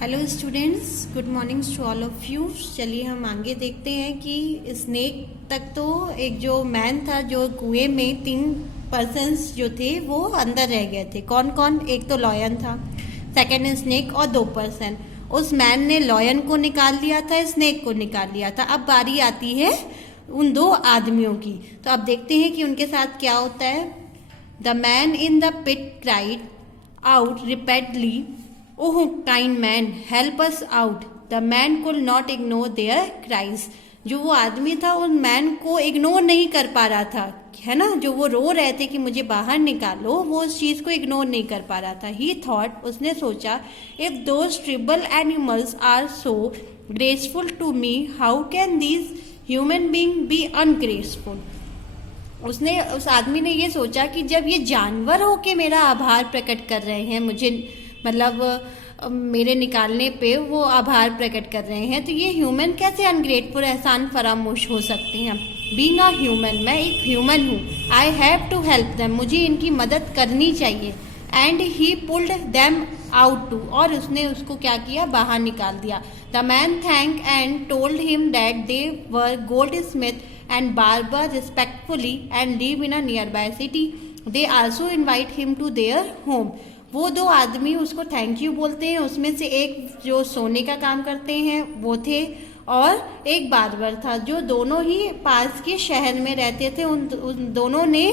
Hello students, good morning to all of you. चलिए हम आगे देखते हैं कि स्नेक तक तो एक जो मैन था, जो कुएं में 3 पर्सन्स जो थे वो अंदर रह गए थे। कौन कौन? एक तो लॉयन था, सेकंड स्नेक और 2 पर्सन। उस मैन ने लॉयन को निकाल लिया था, स्नेक को निकाल लिया था। अब बारी आती है उन 2 आदमियों की। तो अब देखते हैं कि उनके साथ क्या होता है। The man in the pit cried out repeatedly, "Oh, kind man, help us out." The man could not ignore their cries. जो वो आदमी था उन मैन को इग्नोर नहीं कर पा रहा था, है ना। जो वो रो रहे थे कि मुझे बाहर निकालो, वो उस चीज को इग्नोर नहीं कर पा रहा था। He thought, उसने सोचा, "If those tribal animals are so graceful to me, how can these human beings be ungraceful?" उस आदमी ने ये सोचा कि जब ये जानवर होके मेरा आभार प्रकट कर रहे हैं, मुझे मतलब मेरे निकालने पे वो आभार प्रकट कर रहे हैं, तो ये ह्यूमन कैसे अनग्रेटफुल, एहसान फरामोश हो सकते हैं। बीइंग अ ह्यूमन, मैं एक ह्यूमन हूँ। I have to help them, मुझे इनकी मदद करनी चाहिए। And he pulled them out too, और उसने उसको क्या किया, बाहर निकाल दिया। The man thank and told him that they were gold smith and barber respectfully and live in a nearby city. They also invite him to their home. वो 2 आदमी उसको थैंक यू बोलते हैं। उसमें से एक जो सोने का काम करते हैं वो थे, और एक बार्बर था, जो दोनों ही पास के शहर में रहते थे। उन दोनों ने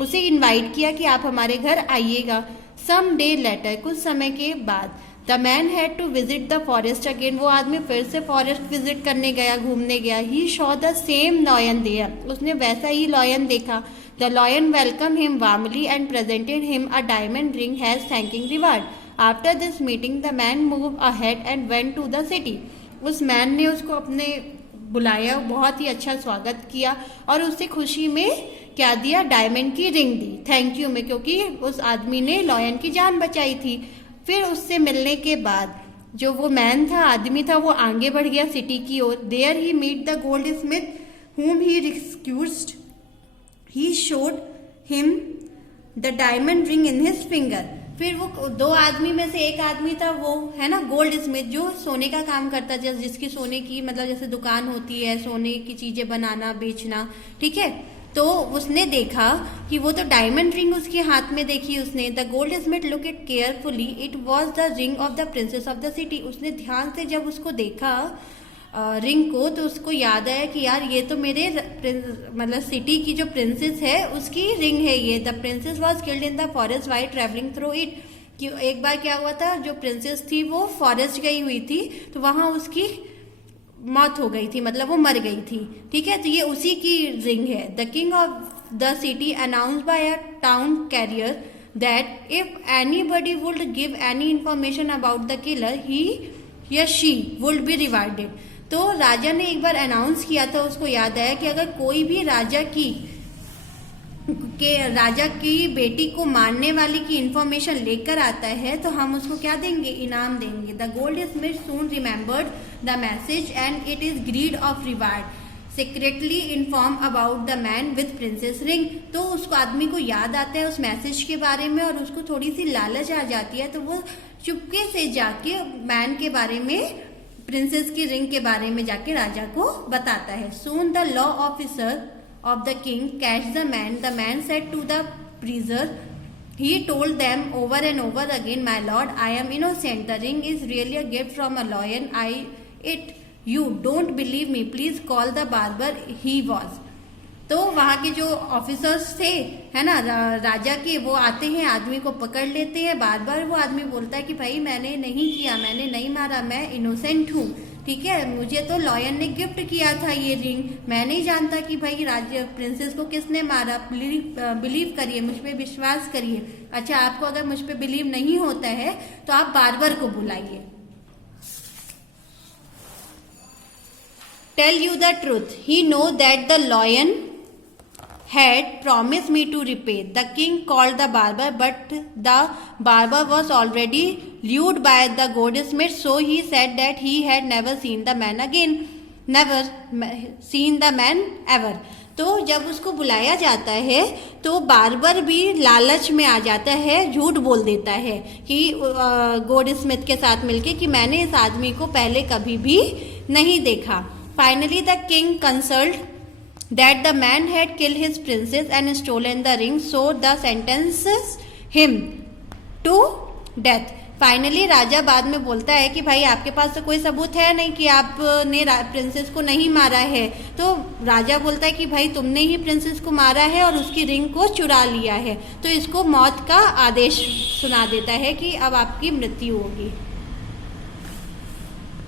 उसे इनवाइट किया कि आप हमारे घर आइएगा। सम डे लेटर, कुछ समय के बाद, the man had to visit the forest again, वो आदमी फिर से फॉरेस्ट विजिट करने गया, घूमने गया। He saw the same lion there, उसने वैसा ही लॉयन देखा। The lion welcome him warmly and presented him a diamond ring has thanking reward. After this meeting the man move ahead and went to the city. उस man ने उसको अपने बुलाया, बहुत ही अच्छा स्वागत किया, और उससे खुशी में क्या दिया, डायमंड की रिंग दी, थैंक यू में, क्योंकि उस आदमी ने लॉयन की जान बचाई थी। फिर उससे मिलने के बाद जो वो मैन था, आदमी था, वो आगे बढ़ गया सिटी की ओर। There he meet the goldsmith whom he rescued. He showed him the diamond ring in his finger. फिर वो 2 आदमी में से एक आदमी था, वो है ना गोल्ड स्मिथ, जो सोने का काम करता है, जिसकी सोने की मतलब जैसे दुकान होती है, सोने की चीजें बनाना बेचना, ठीक है। तो उसने देखा कि वो तो डायमंड रिंग उसके हाथ में देखी उसने। The gold Smith look it carefully, it was the ring of the princess of the city. उसने ध्यान से जब उसको देखा रिंग को, तो उसको याद आया कि यार ये तो मेरे मतलब सिटी की जो प्रिंसेस है उसकी रिंग है ये। The princess was killed in the forest while travelling through it, कि एक बार क्या हुआ था, जो प्रिंसेस थी वो फॉरेस्ट गई हुई थी, तो वहां उसकी मौत हो गई थी, मतलब वो मर गई थी, ठीक है। तो ये उसी की रिंग है। The king of the city announce by a town carrier that if anybody would give any information about the killer, he या शी वुड बी रिवार्डेड। तो राजा ने एक बार अनाउंस किया था, उसको याद आया कि अगर कोई भी राजा की बेटी को मारने वाली की इंफॉर्मेशन लेकर आता है, तो हम उसको क्या देंगे, इनाम देंगे। The goldsmith soon remembered the message and it is greed of reward, secretly inform about the man with princess ring. तो उसको आदमी को याद आता है उस मैसेज के बारे में, और उसको थोड़ी सी लालच आ जाती है, तो वो चुपके से जाके मैन के बारे में, प्रिंसेस की रिंग के बारे में जाके राजा को बताता है। Soon the law officer of the king catch the man. The man said to the prisoner, he told them over and over again, "My lord, I am innocent. The ring is really a gift from a lion. You don't believe me? Please call the barber." He was. तो वहां के जो officers थे, है ना, राजा के, वो आते हैं, आदमी को पकड़ लेते हैं। बार बार वो आदमी बोलता है कि भाई मैंने नहीं किया, मैंने नहीं मारा, मैं इनोसेंट हूँ, ठीक है, मुझे तो लॉयन ने गिफ्ट किया था ये रिंग, मैं नहीं जानता कि भाई राजा प्रिंसेस को किसने मारा। बिलीव करिए, मुझ पे विश्वास करिए। अच्छा, आपको अगर मुझ पे बिलीव नहीं होता है तो आप बार्बर को बुलाइए। Tell you the truth, he know that the lion had promised me to repay. The king called the barber, but the barber was already lured by the goldsmith, so he said that he had never seen the man again, never seen the man ever. तो जब उसको बुलाया जाता है तो barber भी लालच में आ जाता है, झूठ बोल देता है कि गोल्ड स्मिथ के साथ मिलके कि मैंने इस आदमी को पहले कभी भी नहीं देखा। Finally the king consult that the man had killed his princess and stolen the ring, so the sentences him to death। Finally राजा बाद में बोलता है कि भाई आपके पास तो कोई सबूत है नहीं कि आपने प्रिंसेस को नहीं मारा है। तो राजा बोलता है कि भाई तुमने ही प्रिंसेस को मारा है और उसकी रिंग को चुरा लिया है, तो इसको मौत का आदेश सुना देता है कि अब आपकी मृत्यु होगी।